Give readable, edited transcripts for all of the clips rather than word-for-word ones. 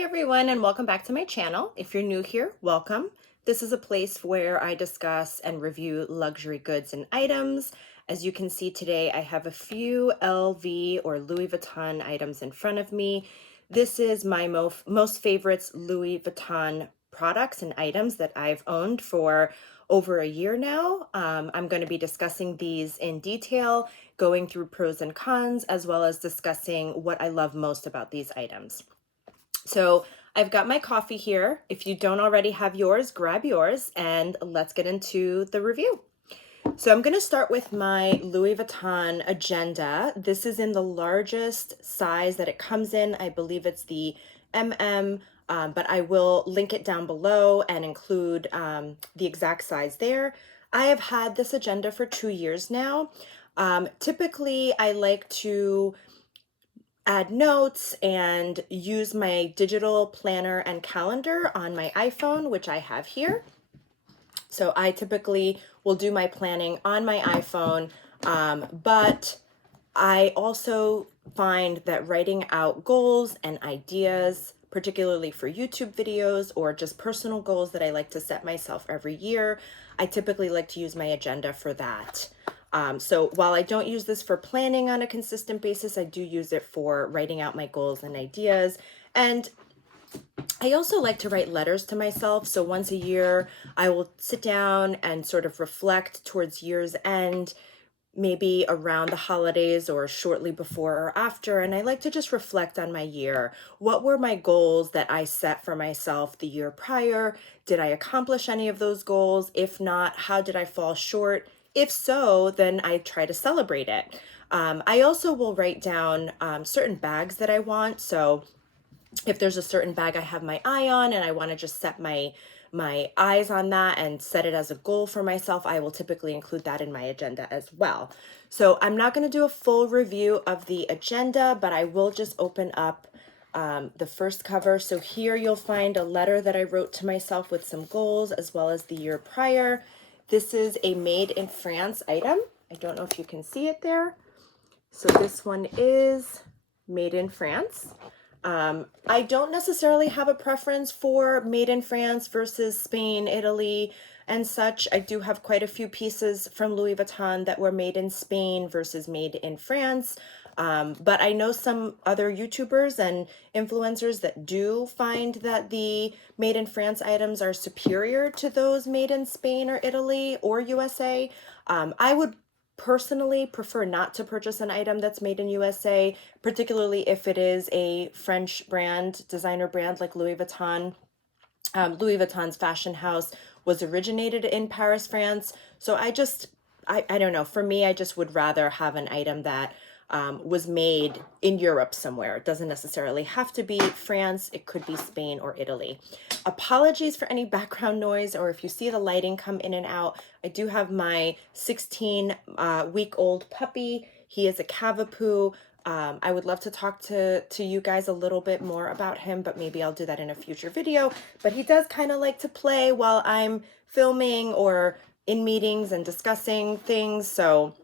Hi everyone and welcome back to my channel. If you're new here, welcome. This is a place where I discuss and review luxury goods and items. As you can see today, I have a few LV or Louis Vuitton items in front of me. This is my most favorites Louis Vuitton products and items that I've owned for over a year now. I'm going to be discussing these in detail, going through pros and cons, as well as discussing what I love most about these items. So I've got my coffee here. If you don't already have yours, grab yours and let's get into the review. So I'm going to start with my Louis Vuitton agenda. This is in the largest size that it comes in. I believe it's the MM, but I will link it down below and include the exact size there. I have had this agenda for 2 years now. Typically, I like to add notes and use my digital planner and calendar on my iPhone, which I have here. So I typically will do my planning on my iPhone, but I also find that writing out goals and ideas, particularly for YouTube videos or just personal goals that I like to set myself every year, I typically like to use my agenda for that. So while I don't use this for planning on a consistent basis, I do use it for writing out my goals and ideas. And I also like to write letters to myself. So once a year, I will sit down and sort of reflect towards year's end, maybe around the holidays or shortly before or after. And I like to just reflect on my year. What were my goals that I set for myself the year prior? Did I accomplish any of those goals? If not, how did I fall short? If so, then I try to celebrate it. I also will write down certain bags that I want. So if there's a certain bag I have my eye on and I want to just set my eyes on that and set it as a goal for myself, I will typically include that in my agenda as well. So I'm not going to do a full review of the agenda, but I will just open up the first cover. So here you'll find a letter that I wrote to myself with some goals as well as the year prior. This is a made in France item. I don't know if you can see it there. So this one is made in France. I don't necessarily have a preference for made in France versus Spain, Italy, and such. I do have quite a few pieces from Louis Vuitton that were made in Spain versus made in France. But I know some other YouTubers and influencers that do find that the made in France items are superior to those made in Spain or Italy or USA. I would personally prefer not to purchase an item that's made in USA, particularly if it is a French brand, designer brand like Louis Vuitton. Louis Vuitton's fashion house was originated in Paris, France. So I don't know, for me, I just would rather have an item that was made in Europe somewhere. It doesn't necessarily have to be France. It could be Spain or Italy. Apologies for any background noise or if you see the lighting come in and out. I do have my 16-week-old puppy. He is a Cavapoo. I would love to talk to you guys a little bit more about him, but maybe I'll do that in a future video. But he does kind of like to play while I'm filming or in meetings and discussing things. So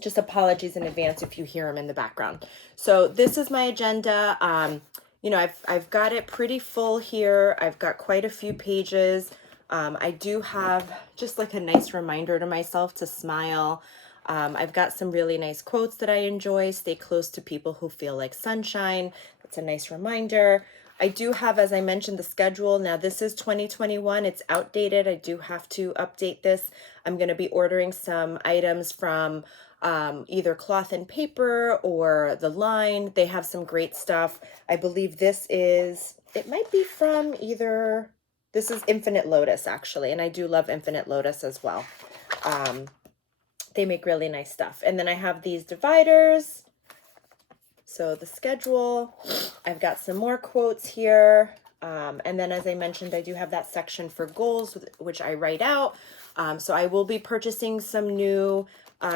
just apologies in advance if you hear him in the background. So this is my agenda. You know, I've got it pretty full here. I've got quite a few pages. I do have just like a nice reminder to myself to smile. I've got some really nice quotes that I enjoy. Stay close to people who feel like sunshine. That's a nice reminder. I do have, as I mentioned, the schedule. Now this is 2021. It's outdated. I do have to update this. I'm going to be ordering some items from either Cloth and Paper or The Line. They have some great stuff. I believe this is, it might be from either, this is Infinite Lotus actually, and I do love Infinite Lotus as well. They make really nice stuff. And then I have these dividers. So the schedule, I've got some more quotes here. And then as I mentioned, I do have that section for goals, which I write out. So I will be purchasing some new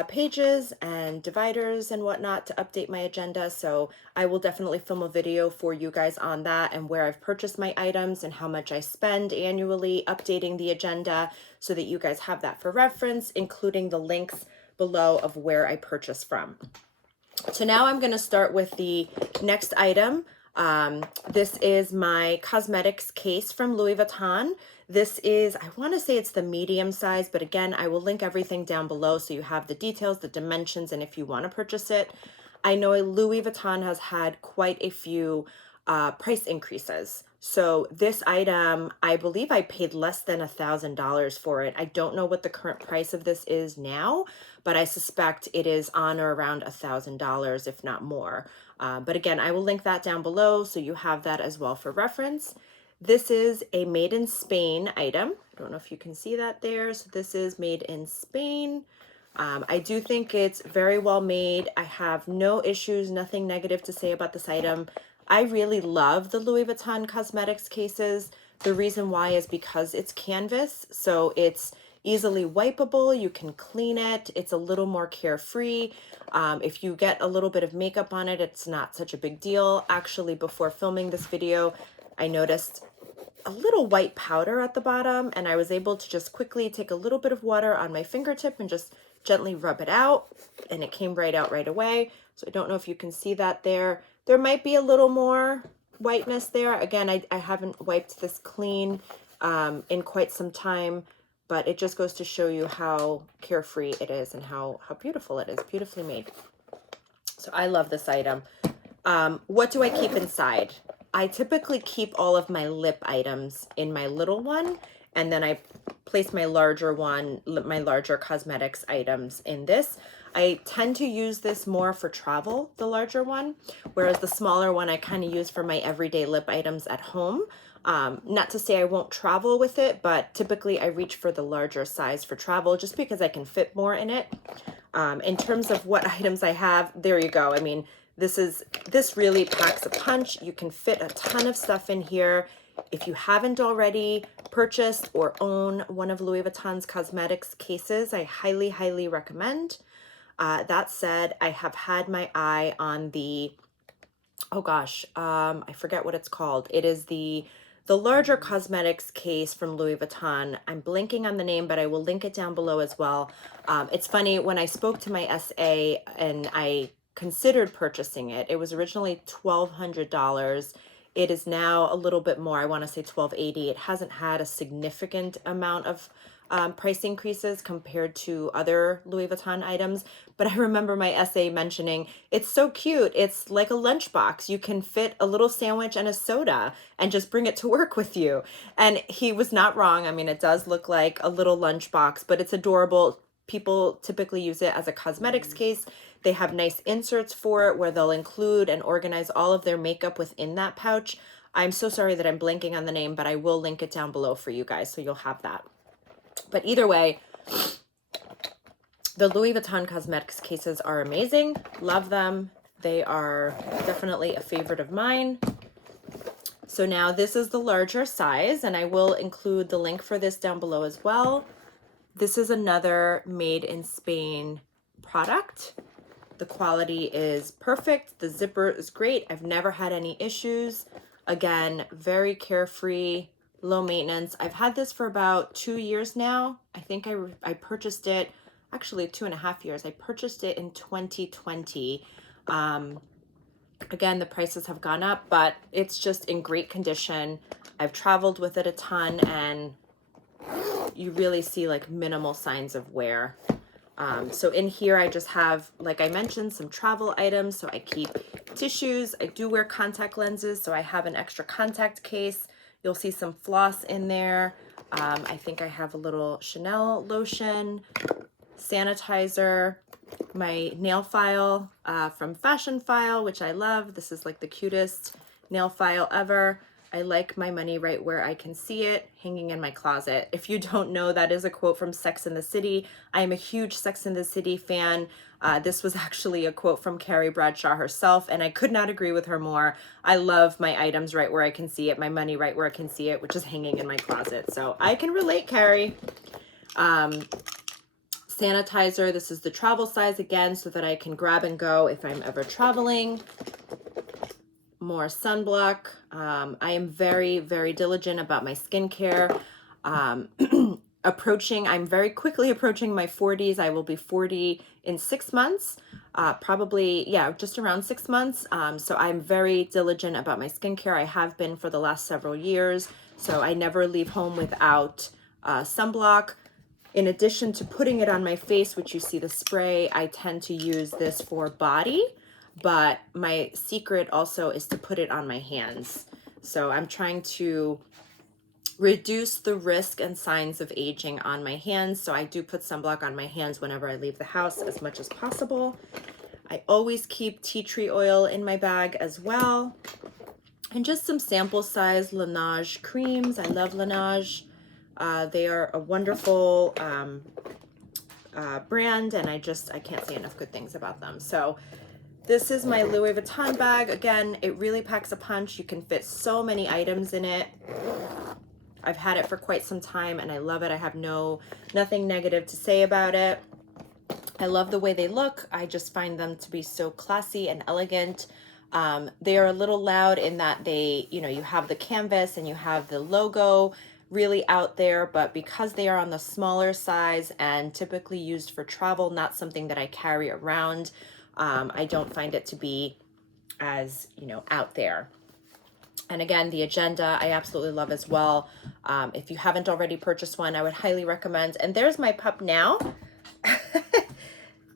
pages and dividers and whatnot to update my agenda. So I will definitely film a video for you guys on that and where I've purchased my items and how much I spend annually updating the agenda so that you guys have that for reference, including the links below of where I purchase from. So now I'm going to start with the next item. This is my cosmetics case from Louis Vuitton. This is, I want to say it's the medium size, but again, I will link everything down below so you have the details, the dimensions, and if you want to purchase it. I know Louis Vuitton has had quite a few price increases. So this item, I believe I paid less than $1,000 for it. I don't know what the current price of this is now, but I suspect it is on or around $1,000, if not more. But again, I will link that down below so you have that as well for reference. This is a made in Spain item. I don't know if you can see that there. So this is made in Spain. I do think it's very well made. I have no issues, nothing negative to say about this item. I really love the Louis Vuitton cosmetics cases. The reason why is because it's canvas, so it's easily wipeable. You can clean it. It's a little more carefree. If you get a little bit of makeup on it, it's not such a big deal. Actually, before filming this video, I noticed a little white powder at the bottom, and I was able to just quickly take a little bit of water on my fingertip and just gently rub it out, and it came right out right away. So I don't know if you can see that there. There might be a little more whiteness there. Again, I haven't wiped this clean in quite some time, but it just goes to show you how carefree it is and how beautiful it is, beautifully made. So I love this item. What do I keep inside? I typically keep all of my lip items in my little one, and then I place my larger one, my larger cosmetics items in this. I tend to use this more for travel, the larger one, whereas the smaller one I kind of use for my everyday lip items at home. Not to say I won't travel with it, but typically I reach for the larger size for travel just because I can fit more in it. In terms of what items I have, there you go. I mean, this really packs a punch. You can fit a ton of stuff in here. If you haven't already purchased or own one of Louis Vuitton's cosmetics cases, I highly, highly recommend. That said, I have had my eye on the, oh gosh, I forget what it's called. It is the larger cosmetics case from Louis Vuitton. I'm blanking on the name, but I will link it down below as well. It's funny, when I spoke to my SA and I considered purchasing it, it was originally $1,200. It is now a little bit more. I want to say $1,280. It hasn't had a significant amount of price increases compared to other Louis Vuitton items. But I remember my SA mentioning, it's so cute. It's like a lunchbox. You can fit a little sandwich and a soda and just bring it to work with you. And he was not wrong. I mean, it does look like a little lunchbox, but it's adorable. People typically use it as a cosmetics case. They have nice inserts for it where they'll include and organize all of their makeup within that pouch. I'm so sorry that I'm blanking on the name, but I will link it down below for you guys so you'll have that. But either way, the Louis Vuitton cosmetics cases are amazing. Love them. They are definitely a favorite of mine. So now this is the larger size, and I will include the link for this down below as well. This is another made in Spain product. The quality is perfect. The zipper is great. I've never had any issues. Again, very carefree, low maintenance. I've had this for about 2 years now. I think I purchased it, actually 2.5 years. I purchased it in 2020. Again, the prices have gone up, but it's just in great condition. I've traveled with it a ton, and you really see like minimal signs of wear. So in here, I just have, like I mentioned, some travel items. So I keep tissues. I do wear contact lenses, so I have an extra contact case. You'll see some floss in there. I think I have a little Chanel lotion, sanitizer, my nail file from Fashion File, which I love. This is like the cutest nail file ever. I like my money right where I can see it, hanging in my closet. If you don't know, that is a quote from Sex and the City. I am a huge Sex and the City fan. This was actually a quote from Carrie Bradshaw herself, and I could not agree with her more. I love my items right where I can see it, my money right where I can see it, which is hanging in my closet. So I can relate, Carrie. Sanitizer, this is the travel size again, so that I can grab and go if I'm ever traveling. More sunblock. I am very, very diligent about my skincare. I'm very quickly approaching my 40s. I will be 40 in 6 months. probably, yeah, just around 6 months. So I'm very diligent about my skincare. I have been for the last several years. So I never leave home without sunblock. In addition to putting it on my face, which you see the spray, I tend to use this for body, but my secret also is to put it on my hands. So I'm trying to reduce the risk and signs of aging on my hands. So I do put sunblock on my hands whenever I leave the house as much as possible. I always keep tea tree oil in my bag as well. And just some sample size Laneige creams. I love Laneige. They are a wonderful brand, and I can't say enough good things about them. So this is my Louis Vuitton bag. Again, it really packs a punch. You can fit so many items in it. I've had it for quite some time and I love it. I have nothing negative to say about it. I love the way they look. I just find them to be so classy and elegant. They are a little loud in that you have the canvas and you have the logo really out there, but because they are on the smaller size and typically used for travel, not something that I carry around, I don't find it to be as, out there. And again, the agenda I absolutely love as well. If you haven't already purchased one, I would highly recommend. And there's my pup now.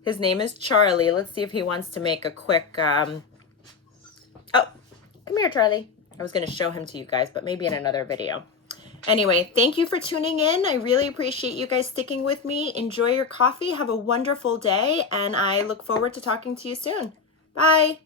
His name is Charlie. Let's see if he wants to make a quick, oh, come here, Charlie. I was going to show him to you guys, but maybe in another video. Anyway, thank you for tuning in. I really appreciate you guys sticking with me. Enjoy your coffee. Have a wonderful day. And I look forward to talking to you soon. Bye.